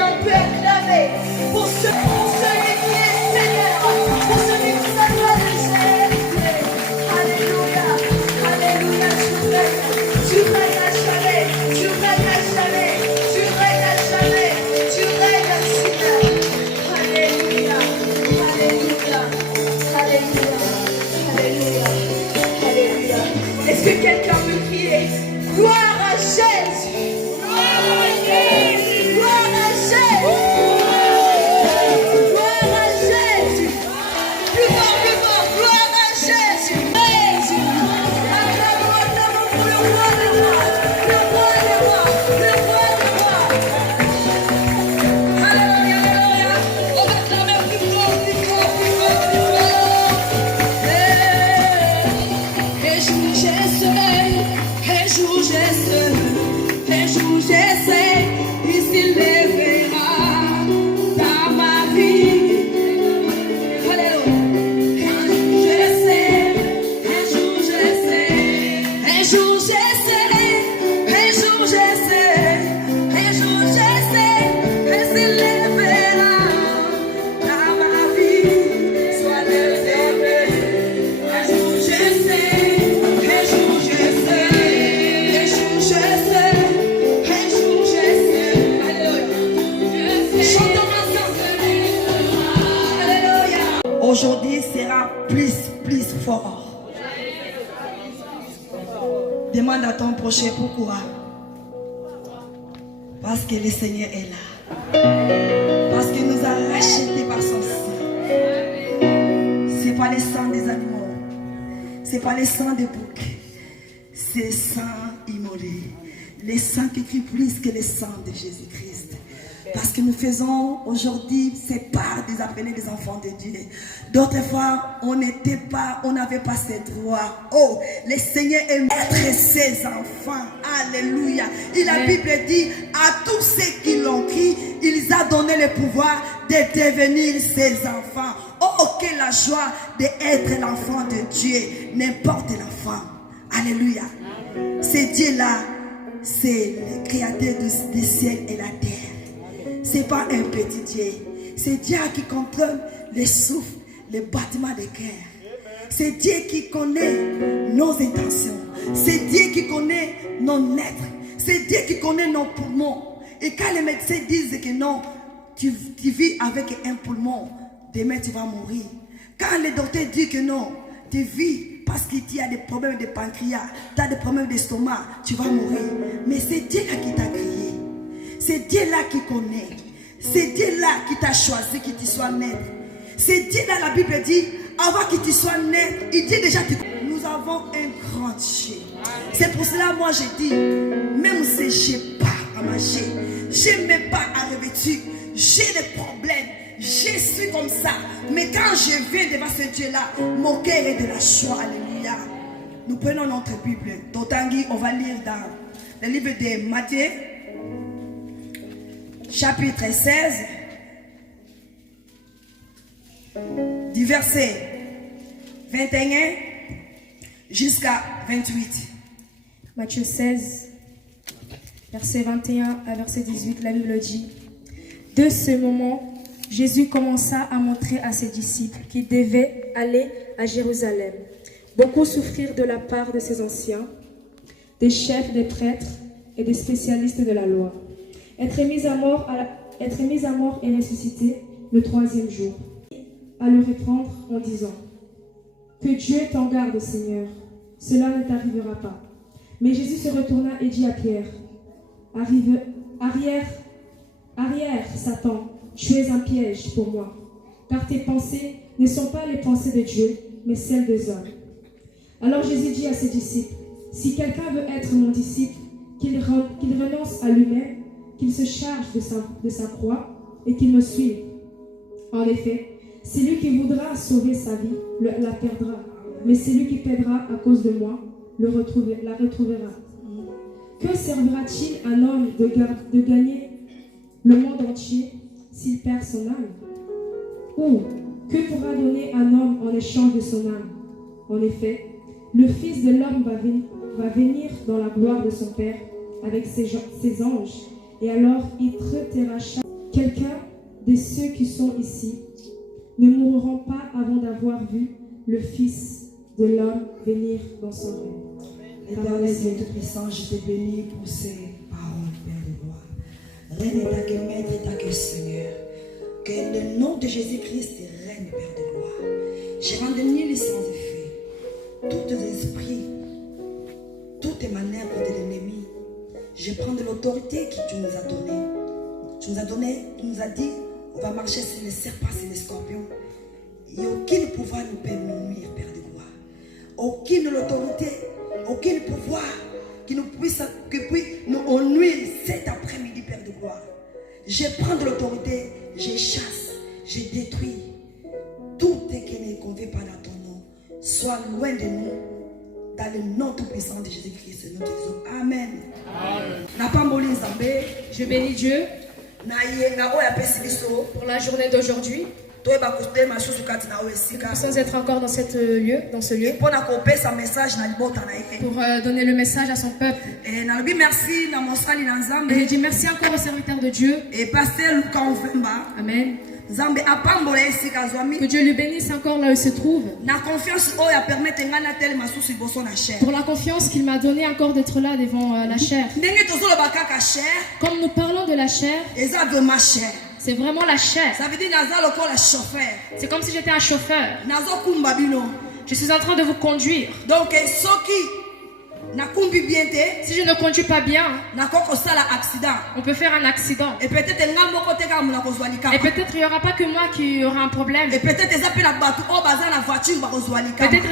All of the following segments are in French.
quelqu'un peut acclamer pour celui qui est Seigneur, pour celui qui s'appelle Jésus. Alléluia, Alléluia, tu règnes à jamais, tu règnes à jamais, tu règnes à jamais, tu règnes Seigneur. Alléluia, Alléluia, Alléluia, Alléluia, Alléluia. Est-ce que quelqu'un peut crier gloire à Jésus? Gloire à Jésus! Gloire à Jésus! Gloire à Jésus! Plus fort, gloire à Jésus! Jésus! Acclame-moi, acclame-moi pour le roi des rois! Le roi des rois! Le roi des rois! Alléluia, alléluia! On va acclamer plus fort, plus fort, plus fort, plus fort! Et jour j'essaie, il s'élèvera dans ma vie. Alléluia. Un jour j'essaie, un jour j'essaie, il s'élèvera dans ma vie. Sois élevé. Un jour j'essaie, un jour j'essaie, un jour j'essaie. Aujourd'hui sera plus fort. Demande à ton prochain pourquoi. Parce que le Seigneur est là. Parce qu'il nous a rachetés par son sang. C'est pas le sang des animaux. C'est pas le sang des boucs. C'est le sang immolé. Le sang qui crie plus que le sang de Jésus-Christ. Parce que nous faisons aujourd'hui, c'est pas des appelés des enfants de Dieu. D'autres fois, on n'avait pas ce droit. Oh, le Seigneur aime être ses enfants. Alléluia. Et la Bible dit, à tous ceux qui l'ont cru, il a donné le pouvoir de devenir ses enfants. Oh, quelle la joie d'être l'enfant de Dieu. N'importe l'enfant. Alléluia. C'est Dieu-là, c'est le créateur du ciel et la terre. C'est pas un petit Dieu. C'est Dieu qui contrôle les souffles, les battements des cœurs. C'est Dieu qui connaît nos intentions. C'est Dieu qui connaît nos lettres. C'est Dieu qui connaît nos poumons. Et quand les médecins disent que non, tu vis avec un poumon, demain tu vas mourir. Quand les docteurs disent que non, tu vis parce que tu as des problèmes de pancréas, tu as des problèmes d'estomac, tu vas mourir. Mais c'est Dieu là qui t'a créé. C'est Dieu là qui connaît. C'est Dieu là qui t'a choisi, qui tu sois net. C'est Dieu là, la Bible dit, avant que tu sois net, il dit déjà que nous avons un grand Dieu. C'est pour cela, moi, je dis, même si je n'ai pas à manger, je n'ai pas à revêtir, j'ai des problèmes, je suis comme ça. Mais quand je viens devant ce Dieu-là, mon cœur est de la joie. Alléluia. Nous prenons notre Bible. Totangi, on va lire dans le livre de Matthieu, chapitre 16, du verset 21 jusqu'à 28. Matthieu 16, verset 21 à verset 18, la Bible dit: de ce moment, Jésus commença à montrer à ses disciples qu'il devait aller à Jérusalem, beaucoup souffrir de la part de ses anciens, des chefs, des prêtres et des spécialistes de la loi, être mis à mort et ressuscité le troisième jour, à le reprendre en disant: que Dieu t'en garde, Seigneur, cela ne t'arrivera pas. Mais Jésus se retourna et dit à Pierre: arrière, Satan, tu es un piège pour moi, car tes pensées ne sont pas les pensées de Dieu, mais celles des hommes. Alors Jésus dit à ses disciples: si quelqu'un veut être mon disciple, qu'il renonce à lui-même, qu'il se charge de sa croix et qu'il me suive. En effet, celui qui voudra sauver sa vie la perdra, mais celui qui perdra à cause de moi la retrouvera. Que servira-t-il un homme de gagner le monde entier s'il perd son âme? Ou que pourra donner un homme en échange de son âme? En effet, le Fils de l'homme va venir dans la gloire de son Père avec ses anges, et alors il traitera quelqu'un de ceux qui sont ici ne mourront pas avant d'avoir vu le Fils de l'homme venir dans son règne. Éternel Dieu Tout-Puissant, je te bénis pour ces paroles, Père de gloire. Règne ta que Maître, ta que Seigneur. Que le nom de Jésus-Christ règne, Père de gloire. Je rendais les sans effet. Tous tes esprits, toutes tes manœuvres de l'ennemi. Je prends de l'autorité que tu nous as donnée. Tu nous as donné, tu nous as dit, on va marcher sur les serpents, sur les scorpions. Il n'y a aucun pouvoir nous peut nous nuire, Père de gloire. Aucune autorité, aucun pouvoir qui nous puisse nous nuire cet après-midi, Père de gloire. Je prends de l'autorité, je chasse, je détruis tout ce qui ne convient pas dans ton nom. Sois loin de nous, dans le nom tout-puissant de Jésus-Christ. Nous te disons Amen. Je bénis Dieu pour la journée d'aujourd'hui. Sans être encore dans ce lieu, pour donner le message à son peuple. Et je dis merci encore au serviteur de Dieu. Amen. Que Dieu lui bénisse encore là où il se trouve. Pour la confiance qu'il m'a donnée encore d'être là devant la chair. Comme nous parlons de la chair, c'est vraiment la chair. Ça veut dire c'est comme si j'étais un chauffeur. Je suis en train de vous conduire. Donc, si je ne conduis pas bien, on peut faire un accident. Et peut-être il n'y aura pas que moi qui aura un problème. Peut-être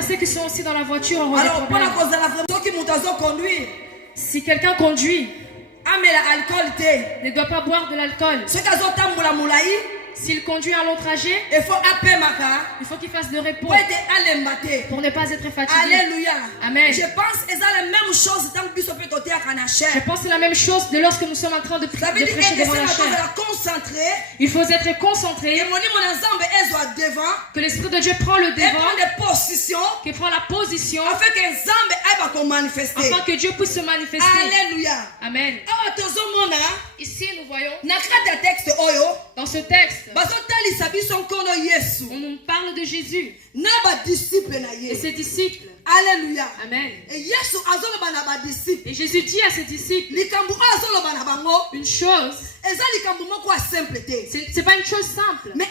ceux qui sont aussi dans la voiture auront des problèmes. Si quelqu'un conduit, ne doit pas boire de l'alcool. S'il conduit un long trajet, il faut qu'il fasse de repos pour ne pas être fatigué. Alléluia. Amen. Je pense que c'est la même chose dans le Je pense que c'est la même chose de lorsque nous sommes en train de prêcher devant la chair. Il faut être concentré. Que l'Esprit de Dieu prend le devant, qu'il prend la position, afin que Dieu puisse se manifester. Alléluia. Amen. Ici nous voyons dans ce texte, on nous parle de Jésus et ses disciples. Alléluia. Amen. Et Jésus dit à ses disciples une chose. C'est pas une chose simple. Mais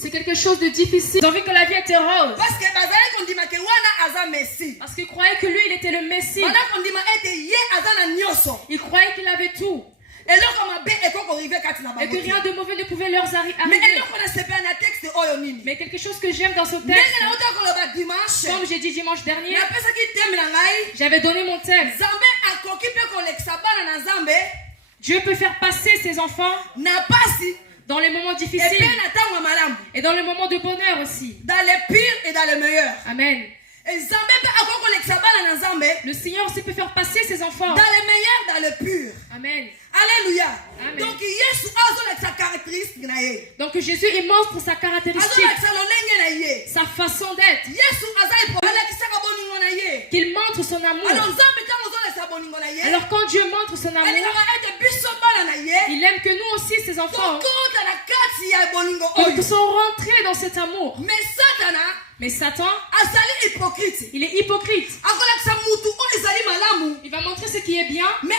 c'est quelque chose de difficile. Ils ont vu que la vie était rose. Parce qu'ils croyaient que lui, il était le Messie. Ils croyaient qu'il avait tout. Et que rien de mauvais ne pouvait leur arriver. Mais quelque chose que j'aime dans ce texte, comme j'ai dit dimanche dernier, j'avais donné mon thème. Dieu peut faire passer ses enfants dans les moments difficiles et dans les moments de bonheur aussi. Dans les pires et dans les meilleurs. Amen. Le Seigneur aussi peut faire passer ses enfants dans les meilleurs, dans le pur. Amen. Alléluia. Amen. Donc Jésus il montre sa caractéristique, sa façon d'être, qu'il montre son amour. Alors quand Dieu montre son amour, il aime que nous aussi, ses enfants, nous sont rentrés dans cet amour. Mais Satan, il est hypocrite. Il va montrer ce qui est bien, mais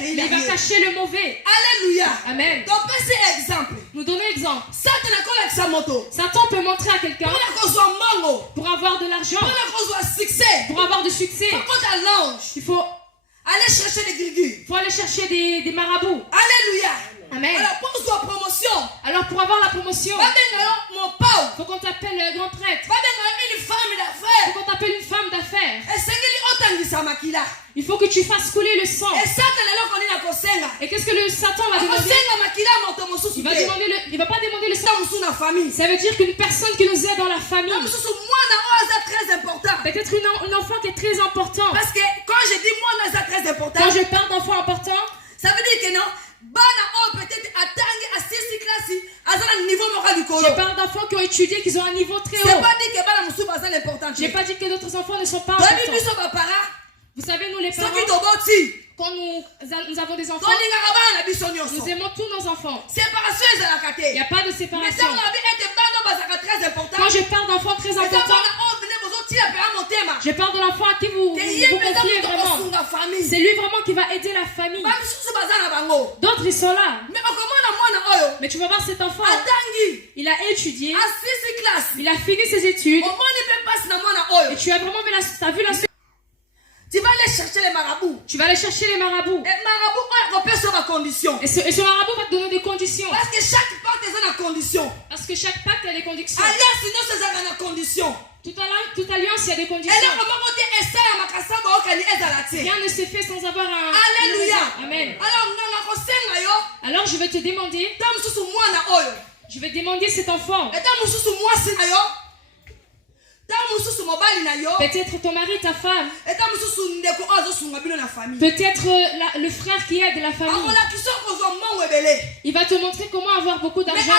il va cacher le mauvais. Alléluia. Amen. Donc, exemple. Nous donnons exemple. Satan peut montrer à quelqu'un pour avoir de l'argent, pour avoir du succès. Il faut aller chercher des guigui. Il faut aller chercher des marabouts. Alléluia. Amen. Alors pour avoir la promotion, il faut qu'on t'appelle le grand prêtre. Il faut qu'on t'appelle une femme d'affaires. Il faut que tu fasses couler le sang. Et qu'est-ce que le Satan va demander? Il va pas demander le sang. Ça veut dire qu'une personne qui nous aide dans la famille, peut-être une enfant qui est très important. Parce que quand je dis moi, c'est très important. Quand je parle d'enfant important, ça veut dire que non. Je parle d'enfants qui ont étudié, qui ont un niveau très haut. Je n'ai pas dit que d'autres enfants ne sont pas importants. Vous savez, nous les parents, Quand nous avons des enfants, nous aimons tous nos enfants. Il n'y a pas de séparation. Quand je parle d'enfants très importants, je parle de l'enfant à qui vous confiez vraiment. C'est lui vraiment qui va aider la famille. D'autres, ils sont là. Mais tu vas voir cet enfant. Il a étudié. Il a fini ses études. Et tu as vraiment vu la suite. Tu vas aller chercher les marabouts. Tu vas aller chercher les marabouts. Et marabout, on peut sur ma condition. Et ce marabout va te donner des conditions. Parce que chaque pacte est une condition. Parce que chaque pacte a des conditions. Alliance, sinon c'est une condition. Toute alliance, il y a des conditions. Rien ne se fait sans avoir un... Alléluia. Amen. Alors je vais te demander... Je vais demander cet enfant. Peut-être ton mari, ta femme. Peut-être le frère qui aide la famille. Il va te montrer comment avoir beaucoup d'argent.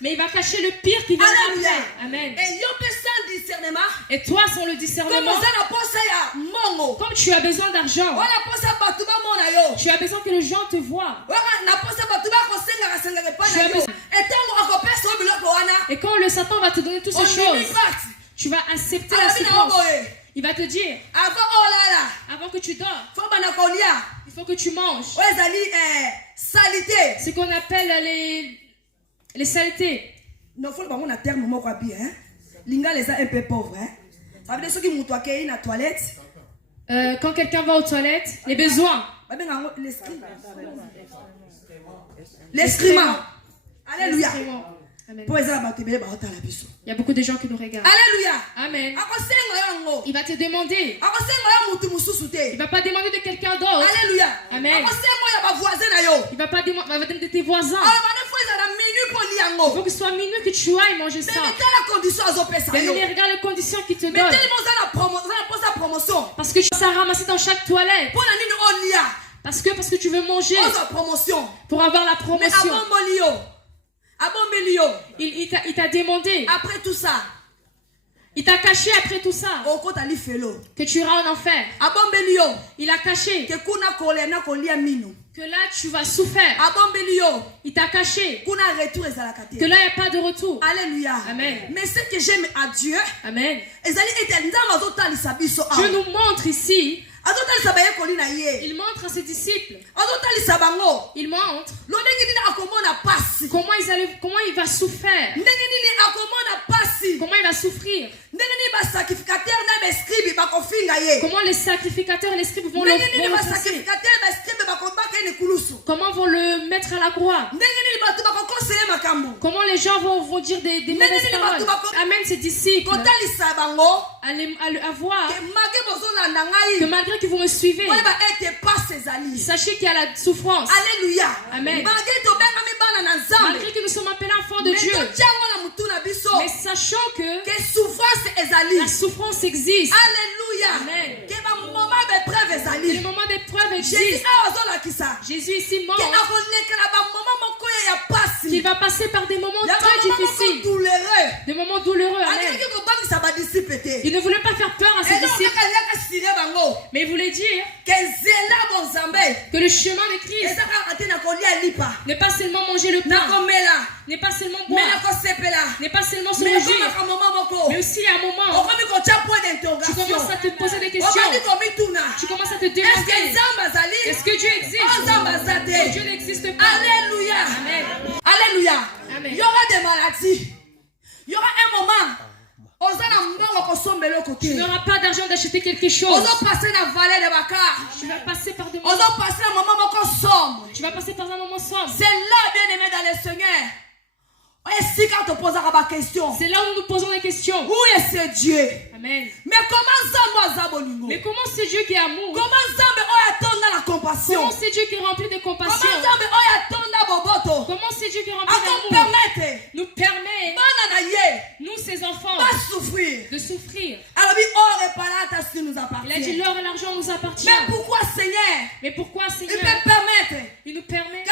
Mais il va cacher le pire qui viendra après. Amen. Et toi, sans le discernement, comme tu as besoin d'argent, tu as besoin que les gens te voient. Et quand le Satan va te donner toutes ces choses, tu vas accepter la souffrance. Il va te dire, avant que tu dors, il faut que tu manges. Ce qu'on appelle les saletés. Non, il faut un terme bien. Linga les a un peu pauvres. Ça veut dire ceux qui m'ont toqué dans la toilette. Quand quelqu'un va aux toilettes, les besoins. L'escriment. Alléluia. Amen. Il y a beaucoup de gens qui nous regardent. Alléluia. Amen. Il va te demander. Il ne va pas demander de quelqu'un d'autre. Alléluia. Amen. Il ne va pas demander de tes voisins. Il faut que ce soit minuit que tu ailles manger ça. Mais regarde les conditions qu'il te donne. Parce que tu vas ramasser dans chaque toilette. Parce que tu veux manger. Pour avoir la promotion. Il t'a demandé. Après tout ça. Il t'a caché après tout ça. Que tu iras en enfer. Il a caché. Que là tu vas souffrir. Il t'a caché. Que là il n'y a pas de retour. Alléluia. Amen. Mais ce que j'aime à Dieu. Amen. Dieu nous montre ici. Il montre à ses disciples. Il montre comment il va souffrir. Comment il va souffrir. Comment les sacrificateurs et les scribes vont le passer. Comment vont le mettre à la croix. Comment les gens vont dire des mauvaises paroles. Amen, ses disciples. À voir que malgré que vous me suivez, sachez qu'il y a la souffrance. Alléluia. Amen. Malgré que nous sommes appelés enfants de Dieu, mais sachant que la souffrance existe. Alléluia. Amen. Que le moment d'épreuve existe. Jésus ici montre qu'il va passer par des moments très difficiles, des moments douloureux. Amen. Il ne voulait pas faire peur à ses disciples, mais il voulait dire que le chemin de Christ n'est pas seulement manger le pain, n'est pas seulement boire, n'est pas seulement se réjouir, mais aussi à un moment tu commences à te poser des questions. Tu commences à te demander, est-ce que Dieu existe? Dieu n'existe pas. Alléluia. Amen. Alléluia. Amen. Il y aura des maladies. Il y aura un moment. Tu n'auras pas d'argent d'acheter quelque chose. Tu vas passer par des moments. Tu vas passer par un moment sombre. C'est là, bien aimé dans le Seigneur. C'est là où nous nous posons des questions. Où est ce Dieu? Amen. Mais comment c'est Dieu qui est amour? Comment c'est Dieu qui est rempli de compassion? Comment c'est Dieu qui est rempli d'amour? Nous permet, nous ses enfants, de souffrir. Il a dit l'or et l'argent nous appartient. Mais pourquoi Seigneur? Il nous permet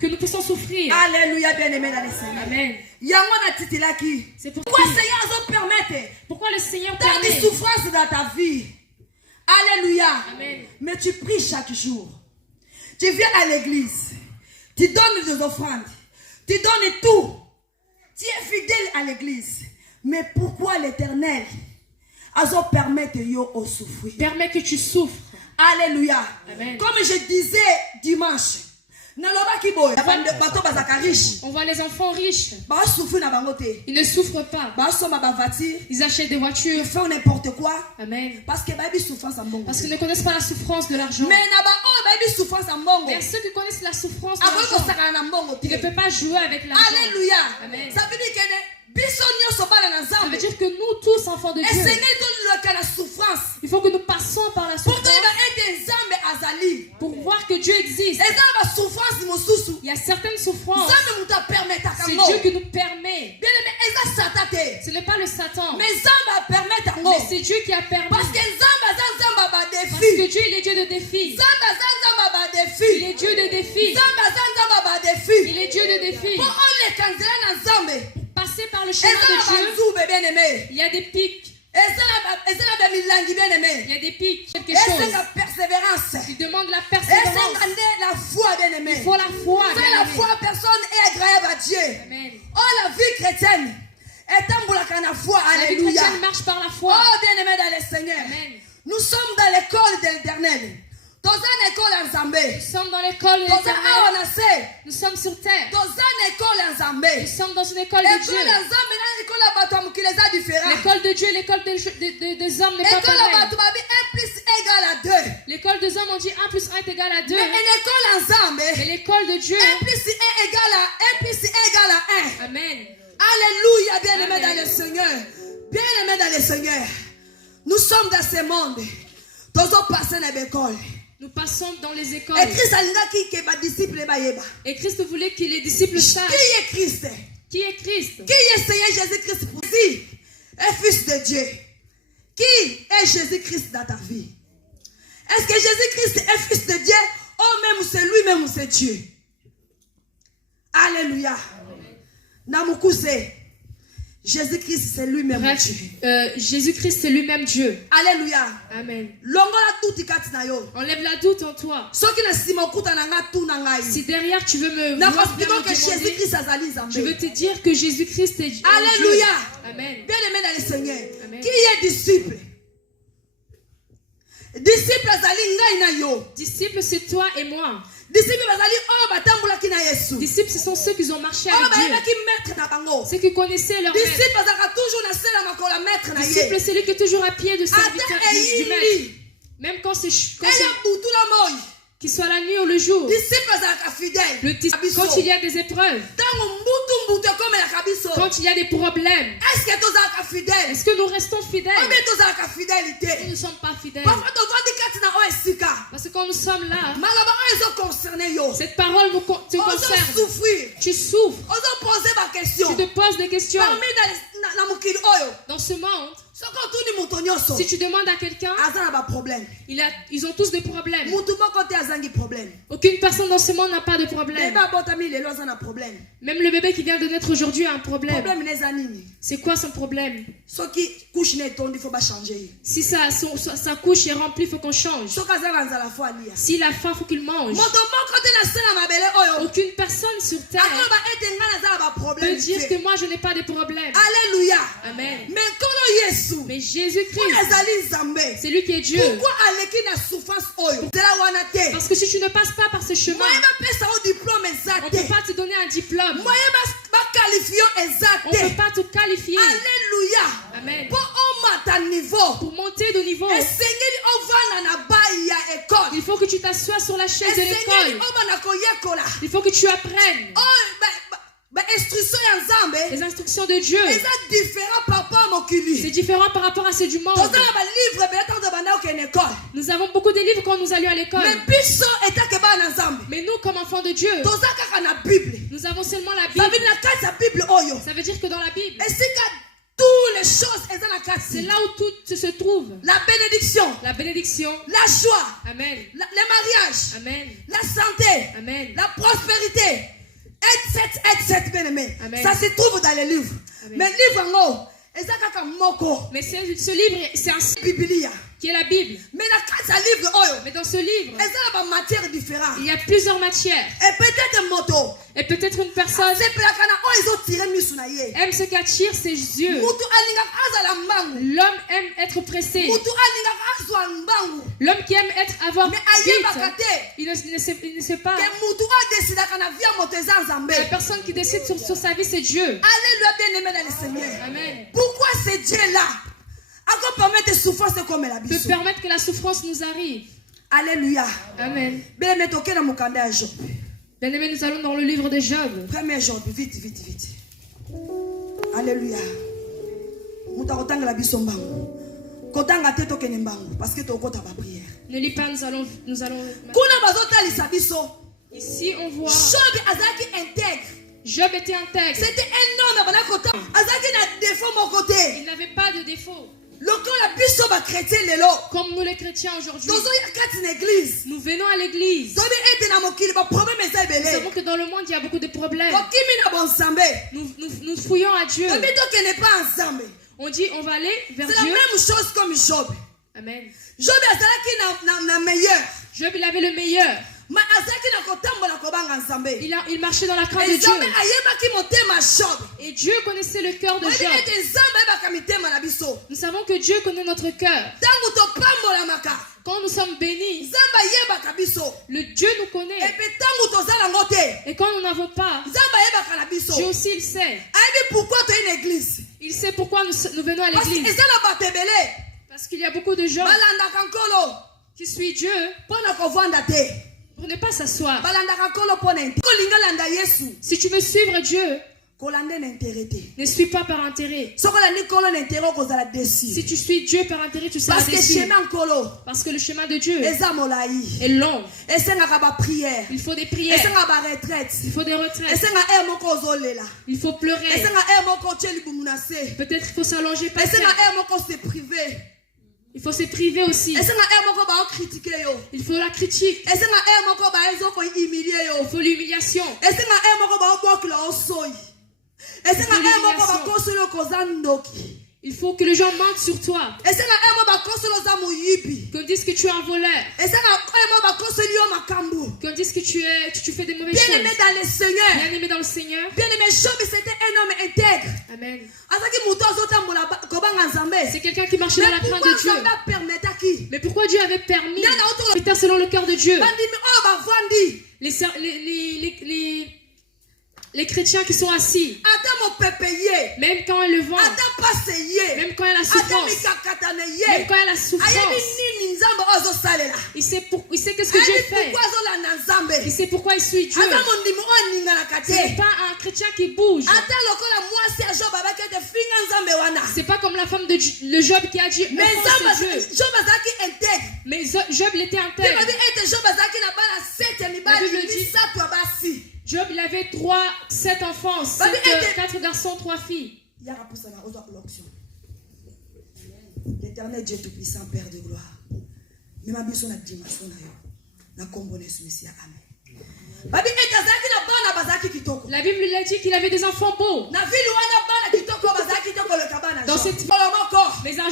que nous puissions souffrir. Alléluia, bien-aimé dans le Seigneur. Amen. C'est pourquoi le Seigneur permet des souffrances dans ta vie. Alléluia. Amen. Mais tu pries chaque jour. Tu viens à l'église. Tu donnes des offrandes. Tu donnes tout. Tu es fidèle à l'église. Mais pourquoi l'Éternel a permettre yo au souffrir? Permets que tu souffres. Alléluia. Amen. Comme je disais dimanche, on voit les enfants riches. ils Ils ne souffrent pas. Ils achètent des voitures. ils font n'importe quoi. Amen. Parce qu'ils ne connaissent pas la souffrance de l'argent. Mais Mais à ceux qui connaissent la souffrance de l'argent, ils ne peuvent pas jouer avec l'argent. Alléluia. Amen. Ça veut dire que Ça veut dire que nous tous, enfants de Dieu, il faut que nous passions par la souffrance pour voir que Dieu existe. Il y a certaines souffrances. C'est Dieu qui nous permet. Ce n'est pas le Satan. Mais Mais c'est Dieu qui a permis. parce que Dieu, il est Dieu de défis. Il est Dieu de défis. Il est Dieu de défis. Pour passer par le chemin de Dieu, il y a des pics. Il y a des pics, quelque chose. Il demande la persévérance. La foi, bien aimé. Il faut la foi. Sans la foi, personne est agréable à Dieu. Amen. Oh, la vie chrétienne est un la foi. La vie Alléluia. chrétienne marche par la foi. Oh, bien aimé dans le Seigneur. Amen. Nous sommes dans l'école de l'Éternel. Dans une école en Zambé. Nous sommes dans l'école de Dans l'Éternel. Nous sommes sur terre. une école en Nous Zambé. sommes dans une école de Dieu. L'école de Dieu et l'école des hommes n'est pas pareille. L'école des hommes, on dit 1 plus 1 est égal à 2. Et l'école de Dieu, 1 plus 1 égale à 1. Amen. Alléluia, bien-aimé Amen. dans le Seigneur. Bien-aimé dans le Seigneur. Nous sommes dans ce monde. Nous sommes passés dans l'école. Nous passons dans les écoles. Et Christ a dit que les disciples bayeba. Et Christ voulait que les disciples sachent Qui est Christ? qui est Christ. Qui est Seigneur Jésus-Christ pour lui? Est fils de Dieu. Qui est Jésus-Christ dans ta vie? Est-ce que Jésus-Christ est fils de Dieu? Oh, même c'est lui-même, c'est Dieu. Alléluia. Namukuse. Jésus-Christ, c'est lui-même Bref, Dieu. Jésus-Christ, c'est lui-même Dieu. Alléluia. Amen. Longola tuti kati na yo. Enlève la doute en toi. Soki na sima okuta na nga tu na ngai. Si derrière tu veux me Na voir, expliquons me que demander, Jésus-Christ azali Nzambe. je veux te dire que Jésus-Christ est Dieu. Alléluia. Amen. Bien aimé dans le Seigneur. Amen. Qui est disciple? Disciple azali ngai na yo. Disciple, c'est toi et moi. Disciple azali oh batambulaki na Yesu. Disciples, ce sont ceux qui ont marché Oh avec Dieu. bayebaki maître na bango. Ceux qui connaissaient leur maître. Disciple azalaka toujours na sela makola maître na Disciple, ye. c'est lui qui est toujours à pied de serviteur Ata du maître. eyini. Même quand c'est Eya butu na moi. qu'il soit la nuit ou le jour. Disciple azalaka fidèle. Quand il y a des épreuves, Tango mbutu comme la kabiso. quand il y a des problèmes, Est-ce que tozalaka fidèle? est-ce que nous restons fidèles? Ou bien tozalaka fidélité? Nous ne sommes pas fidèles. Parfois tovandi kati na o esika. Parce que quand nous sommes là, Malaba oyo concerné yo. cette parole te Ozo concerne. souffrir. Tu souffres. Ozo poser ma question. Tu te poses des questions. Parmi na mukili oyo. Dans ce monde, Soko tuni muto nyonso. si tu demandes à quelqu'un, Aza na ba problème. ils ont tous des problèmes. Mutu moko te azangi problème. Aucune personne dans ce monde n'a pas de problème. Beba botami lelo aza na problème. Même le bébé qui vient de naître aujourd'hui a un problème. Problème neza nini? C'est quoi son problème? Soki couche ne tondi faut ba changer. Si sa couche est remplie, il faut qu'on change. Soka za banza la foi lia. S'il a faim, il faut qu'il mange. Moto moko te na sela mabele oyo. Aucune personne sur terre Akoba ete nga na za ba peut problème. dire que moi je n'ai pas de problème. Alléluia. Amen. Mais kono Yesu. Mais Jésus-Christ, Ezali Nzambe. c'est lui qui est Dieu. Pourquoi aleki na souffrance oyo? Zela wana te. Parce que si tu ne passes pas par ce chemin, Moye ba pesa o diplôme on ne ezate. peut pas te donner un diplôme. Moye ba qualifier On ne ezate. peut pas te qualifier. Alléluia. Amen. Po o mata niveau. Pour monter de niveau, Esengeli ovana na bai ya école. il faut que tu t'assoies sur la chaise de Esengeli l'école. obana koyekola. Il faut que tu apprennes Oh ba instruction ya Nzambe. les instructions de Dieu. Eza différent par rapport à mokili. C'est différent par rapport à ceux du monde. Toza na ba livre bela tanto banda okene école. Nous avons beaucoup de livres quand nous allions à l'école. Mais biso etake ba na Nzambe. Mais nous, comme enfants de Dieu, Toza kaka na Bible. nous avons seulement la Ça Bible. veut dire na kati ya Bible oyo. Ça veut dire que dans la Bible, Esika toutes les choses eza na c'est kati. là où tout se trouve. La bénédiction, La bénédiction. la joie, Amen. les mariages, Amen. la santé, Amen. la prospérité, etc. bien aimé. Amen. Ça se trouve dans les livres. Amen. Mais livre en haut, eza kaka moko. Mais ce livre, c'est un Biblia. qui est la Bible. Mais dans quatre livres, Mais dans ce livre, il y a des matières différentes. il y a plusieurs matières. Et peut-être moto. Et peut-être une personne C'est pour la cana, ils ont tiré misu na ye. aime ce qu'attire ses yeux. Mutu alinga azala mbangu. L'homme aime être pressé. Mutu alinga azwa mbangu. L'homme qui aime avoir Mais vite, ayeba kate. il ne sait pas. Que mutu a décidé kana via moto za nzambe. La personne qui décide sur sa vie, c'est Dieu. Alléluia, bien-aimé dans le Seigneur. Amen. Pourquoi ce Dieu-là a permettre souffrance comme la Peut biso? permettre que la souffrance nous arrive. Alléluia. Amen. Bien-aimé, toke na mukanda ya Job. Bien-aimés, nous allons dans le livre de Job. Premier Job, vite. Alléluia. Muta kotanga la biso mbangu. Kotanga te tokene mbangu parce que tokota ba prière. Ne lis pas, nous allons. Kuna bazotalisa biso. Ici, on voit Job azaki intègre. Job était intègre. C'était un homme banakota. Azaki na défaut mon côté. Il n'avait pas de défaut. Lokola biso ba chrétien lelo. Comme nous les chrétiens aujourd'hui, Tozo ya kati na église. nous venons à l'église. Tobi ete na mokili ba problème eza Nous ebele. savons que dans le monde, il y a beaucoup de problèmes. Tokimi na bonsambe. Nous fouillons à Dieu. Tobi tokene pas ensemble. On dit, on va aller vers C'est la Dieu. même chose comme Job. Amen. Job azalaki na meilleur. Job, il avait le meilleur. Ma azalaki na kotambola kobanga nzambe. Il marchait dans la crainte de Dieu. Nzambe ayebaki motema Job. Et Dieu connaissait le cœur de Oyebi Job. ete nzambe ayebaka mitema na biso. Nous savons que Dieu connaît notre cœur. Ntango topambolamaka, Quand nous sommes bénis, nzambe ayebaka biso. le Dieu nous connaît. Epe ntango toza nango te, Et quand nous n'avons pas, nzambe ayebaka na biso. Dieu aussi il sait. Ayebi pourquoi tu es une église. Il sait pourquoi nous venons à Parce que l'église. eza na bato ebele Parce qu'il y a beaucoup de gens balandaka nkolo qui suivent Dieu mpo na kovanda te. pour ne pas s'asseoir. Balandaka nkolo mpo na kolinga landa Yesu. Si tu veux suivre Dieu, Kolande na intérêt te. ne suis pas par intérêt. Soki olandi nkolo na intérêt okozala déçu. Si tu suis Dieu par intérêt, tu seras Parce que déçu. chemin nkolo Parce que le chemin de Dieu eza molai. est long. Esengaka baprière. Il faut des prières. Esengaka baretraite. Il faut des retraites. Esengaka ere moko ozolela. Il faut pleurer. Esengaka ere moko otie libumu na se. Peut-être qu'il faut s'allonger par terre. Esengaka ere moko se priver. Il faut se priver aussi. Esengaka ere moko baocritiquer yo. Il faut la critique. Esengaka ere moko baezokohumilier yo. Il faut l'humiliation. Esengaka ere moko baobwakela osoi. Esengaka ere moko bakosoli okoza ndoki. Il faut que les gens mentent sur toi. Esengaka ere moko bakosoli oza moyibi. Qu'on dise que tu es un voleur. Esengaka ere moko bakosoli yo makambo. Qu'on dise que tu fais des mauvaises Bien choses. aimé dans le Seigneur. Bien aimé dans le Seigneur. Bien aimé, Job c'était un homme intègre. Amen. Azaki muto azotambola kobanga nzambe. C'est quelqu'un qui marchait dans la Mais crainte pourquoi de Dieu. nzambe apermetaki? Mais pourquoi Dieu avait permis Nana oto de faire selon le cœur de Dieu? bandimi oyo bavandi. Les chrétiens qui sont assis, Ata mopepe ye. même quand il le vent, Ata pase ye. même quand il y a la Ata souffrance, mikakatana même ye. quand il y a la Ayebi souffrance, nini nzambe oyo azosalela. il sait qu'est-ce que Dieu Ayebi fait. pourquoi azolanda nzambe. Il sait pourquoi il suit Dieu. Ata mondimi oyo aninganaka Ce n'est te. pas un chrétien qui bouge. Ata lokola mwasi ya Job abaki ete finga nzambe wana. C'est pas comme la femme de le Job qui a dit Mais offense Dieu. Job azalaki intègre. Mais Job il était Mpe intègre. babi ete Job azalaki na bana 7 ya La mibali Bible dit- misato ya basi. Job il avait 7 enfants, 4 garçons, 3 filles. Yaka pusana ozwa l'onction. L'éternel Dieu tout-puissant, Père de gloire. Mema biso na dimension na yo. Na kombo na Yesu Mesia. Amen. Babi ete azalaki na bana bazalaki kitoko. La Bible lui a dit qu'il avait des enfants beaux. Na vile wana bana kitoko bazalaki kitoko le kabana. Dans cette- moko. Mais un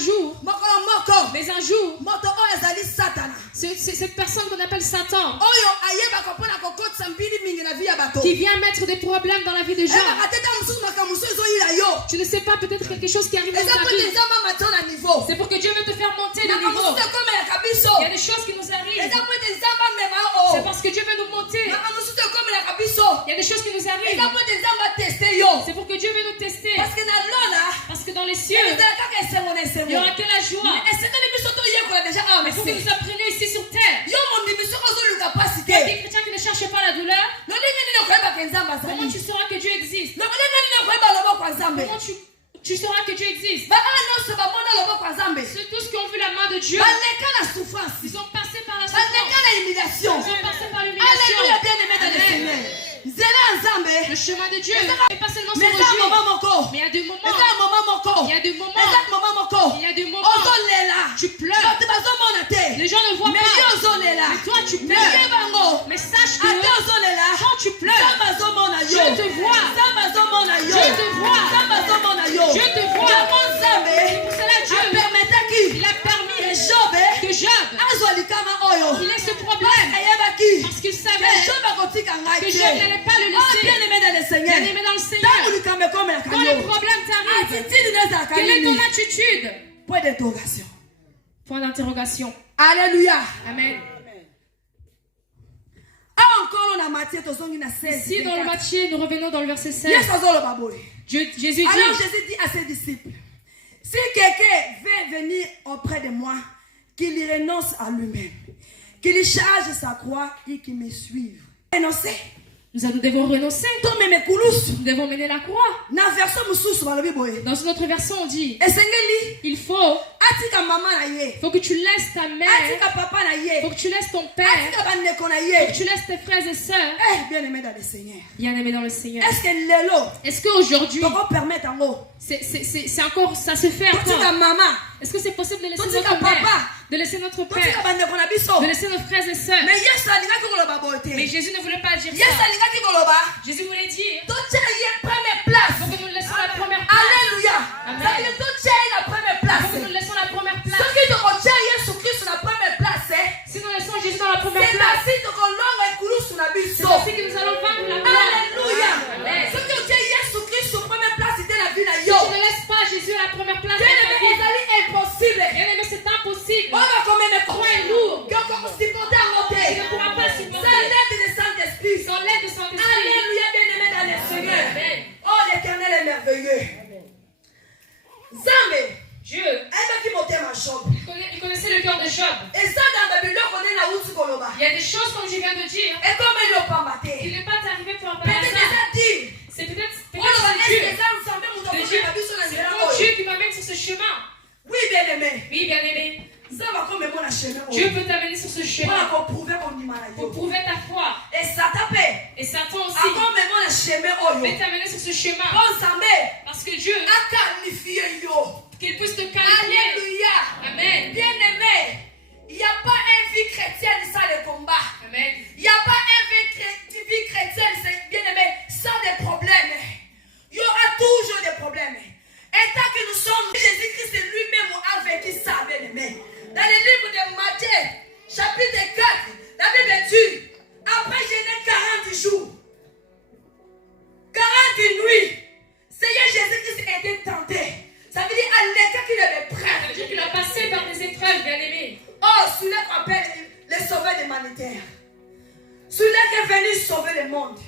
jour, Moto oyo ezali Satana. cette personne qu'on appelle Satan, Oyo ayebaka mpona kokotisa mbili mingi na vie ya bato. qui vient mettre des problèmes dans la vie des gens. Ayebaka te ta mosusu makambo mosusu ezoyila yo. Tu ne sais pas peut-être quelque chose qui arrive dans Eza ta po ete vie. nzambe amata na niveau. C'est pour que Dieu veut te faire monter de Makambo niveau. mosusu ekomelaka biso. Il y a des choses qui nous arrivent. Eza po ete nzambe amema C'est o. parce que Dieu veut nous monter. Makambo mosusu ekomelaka biso. Il y a des choses qui nous Eza arrivent. po ete nzambe ateste yo. C'est pour que Dieu veut nous tester. Parce que na lola Parce que dans les cieux, ezala kaka esengo na il esengo. n'y aura que la joie. esengeli biso toyekola deja awa Mais pour que mesi. nous apprenions ici sur terre, Yo mondimi soki ozoluka pasi il y a te. des chrétiens qui ne cherchent pas la douleur. Lolenge nini okoyebaka nzambe Comment azali? tu sauras que Dieu existe? Lolenge nini okoyeba loboko ya nzambe? Comment tu sauras que Dieu existe? Baa nyonso bamona loboko ya nzambe. Ceux tous qui ont vu la main de Dieu, baleka na souffrance. ils ont passé par la baleka souffrance. na humiliation. Ils ont passé par Alléluia, l'humiliation. bien-aimé dans le Amen. Seigneur. Nzela ya nzambe. Le chemin de Dieu n'est pas seulement sur Mais eza aujourd'hui, moment moko. mais il y a des moments. Eza moment moko. Il y a des moments. Eza moment moko. Il y a des moments. Ozolela. Tu pleures. Bato bazomona te. Les gens ne voient Mais yo pas. ozolela. Mais toi, tu Mais pleures. yebango. Mais sache que Ata ozolela. quand tu pleures, Nzambe azomona yo. Dieu te voit. Nzambe azomona yo. Dieu te voit. Nzambe azomona yo. Dieu te voit. Yango Nzambe C'est pour cela Dieu, apermetaki il a permis que Job Parce qu'il savait que Job n'allait pas le laisser. Bien-aimé dans le Seigneur, quand le problème t'arrive, quelle est ton attitude? Point d'interrogation. Point d'interrogation. Alléluia. Amen. Ici dans le Matthieu, nous revenons dans le verset 16. Jésus dit, alors Jésus dit à ses disciples, si quelqu'un veut venir auprès de moi, qu'il y renonce à lui-même, qu'il y charge sa croix et qu'il me suive. Renoncer. Nous devons renoncer. Nous devons mener la croix. Dans une autre version, on dit, il faut que tu laisses ta mère, il faut que tu laisses ton père, il faut que tu laisses tes frères et sœurs. Bien-aimés dans le Seigneur. Bien-aimés dans le Seigneur. Est-ce qu'aujourd'hui, c'est encore, ça se fait encore? Est-ce que c'est possible de laisser notre mère, de laisser notre père, de laisser nos frères et sœurs? Mais Jésus ne voulait pas dire ça. Jésus voulait dire, faut que nous laissons la première place. Alléluia. Amen. Faut que nous laissons la première place. Si nous laissons Jésus dans la première place, c'est ainsi que nous allons vaincre la gloire. Alléluia. Amen. Si tu ne laisses pas Jésus à la première place, bien-aimé, c'est impossible. Croix est lourd. Il ne pourra pas supporter. Sans l'aide du Saint-Esprit. Alléluia, bien-aimé dans le Seigneur. Amen. Oh, l'Éternel est merveilleux. Zambé. Dieu, il connaissait le cœur de Job. Il y a des choses, comme je viens de dire, qui n'est pas arrivé pour un hasard. C'est peut-être Dieu qui m'amène sur ce chemin. Oui, bien-aimé. Oui, bien-aimé. Dieu peut t'amener sur ce chemin pour prouver ta foi. Et Satan aussi peut t'amener sur ce chemin. Parce que Dieu, qu'il puisse te qualifier. Alléluia. Amen. Bien-aimé, il n'y a pas une vie chrétienne sans le combat. Amen. Il n'y a pas une vie chrétienne, bien-aimé, sans des problèmes. Il y aura toujours des problèmes. Et tant que nous sommes, Jésus-Christ lui-même a vécu ça, bien-aimé. Dans le livre de Matthieu, chapitre 4, la Bible dit, après jeûner 40 jours, 40 nuits, Seigneur Jésus-Christ était tenté. Ça veut dire à l'état qu'il avait prêt. Ça veut dire qu'il a passé par des épreuves, bien-aimé. Oh, celui-là qu'on appelle les sauveurs humanitaires. Celui-là qui est venu sauver le monde.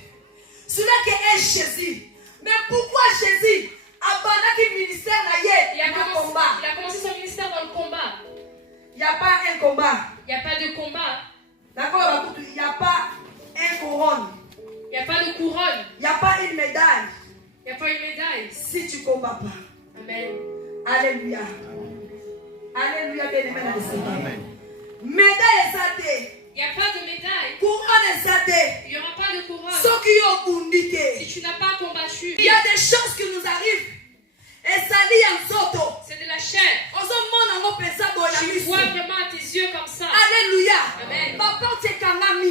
Celui-là qui est Jésus. Mais pourquoi Jésus abandonne le ministère il a commencé son ministère dans le combat. Il n'y a pas un combat. Il n'y a pas de combat. D'accord, il n'y a pas un couronne. Il n'y a pas de couronne. Il n'y a pas une médaille. Il n'y a pas une médaille. Si tu ne combats pas. Amen. Alléluia. Alléluia, bien-aimé dans le Seigneur. Médaille est satée. Il n'y a pas de médaille. Couronne est satée. Il n'y aura pas de couronne. Ceux qui ont bundité. Si tu n'as pas combattu. Il y a des choses qui nous arrivent. Et ça lit en soto. C'est de la chair. Tu vois vraiment à tes yeux comme ça. Alléluia. Amen.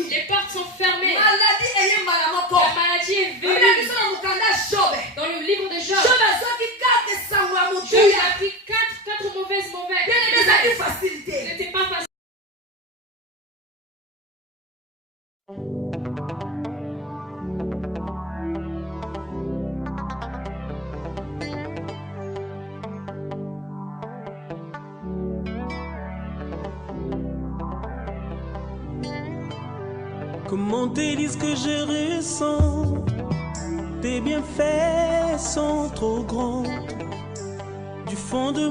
Les portes sont fermées. La maladie est venue. Dans le livre de Job, Job a pris 4 mauvaises. Ce n'était pas facile. Comment te dire ce que je ressens? Tes bienfaits sont trop grands. Du fond de